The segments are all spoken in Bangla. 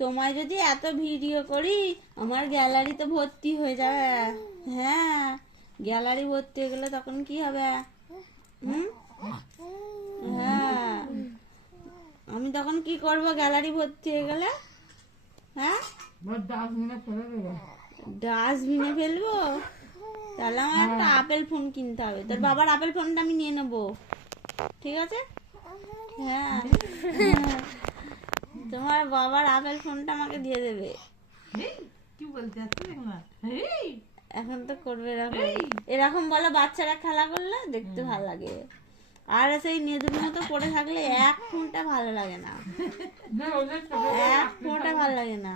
তোমায় যদি এত ভিডিও করি আমার গ্যালারি তো ভর্তি হয়ে যাবে। হ্যাঁ, গ্যালারি ভর্তি হয়ে গেলে তখন কি হবে? হুম, হ্যাঁ, আমি তখন কি করব গ্যালারি ভর্তি হয়ে গেলে? হ্যাঁ, ডাস্টবিনে ফেলবো? তাহলে আমার একটা আপেল ফোন কিনতে হবে। তোর বাবার আপেল ফোনটা আমি নিয়ে নেবো, ঠিক আছে? হ্যাঁ, তোমার বাবার আপেল ফোনটা আমাকে দিয়ে দেবে। কি বলতে এখন তো করবে এরকম এরকম বলো, বাচ্চারা খেলা করলে দেখতে ভালো লাগে। আর সেই নেদুর মতো পড়ে থাকলে এক ফোনটা ভালো লাগে না, এক ফোনটা ভালো লাগে না।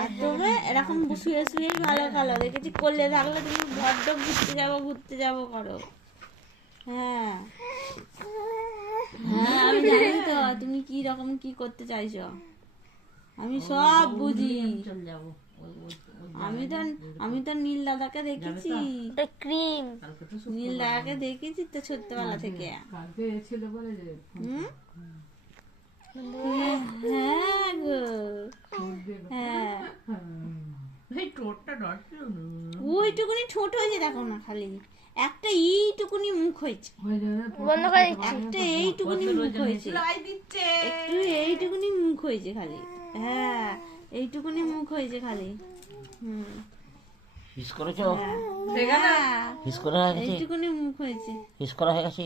আর তুমি এরকম শুয়ে শুয়েই ভালো খেলো, দেখেছি করলে থাকলে তুমি বড্ড ঘুরতে যাবো করো। হ্যাঁ, হ্যাঁ, আমি জানি তো তুমি কি রকম কি করতে চাইছো, আমি সব বুঝি। চলে যাবো। আমি তো নীল দাদাকে দেখেছি, ক্রিম নীল দাদাকে দেখেছি তো ছোট্টবেলা থেকে। কালকে ছিল বলে যে হুম, হ্যাঁ গো, হ্যাঁ, এই টোটটা ডটছিল না। ওইটুকুনি ঠোঁট হয়েছে দেখো না, খালি একটা এইটুকুনি মুখ হয়েছে, হয়ে যাবে। বন্ধ করে দিচ্ছি। একটা এইটুকুনি মুখ হয়েছে, লাই দিচ্ছে। একটু এইটুকুনি মুখ হয়েছে খালি। হ্যাঁ, এইটুকুনি মুখ হয়েছে খালি। হুম, হিস করেছো? হ্যাঁ, হিস করা হয়ে গেছে? এইটুকুনি মুখ হয়েছে। হিস করা হয়ে গেছে?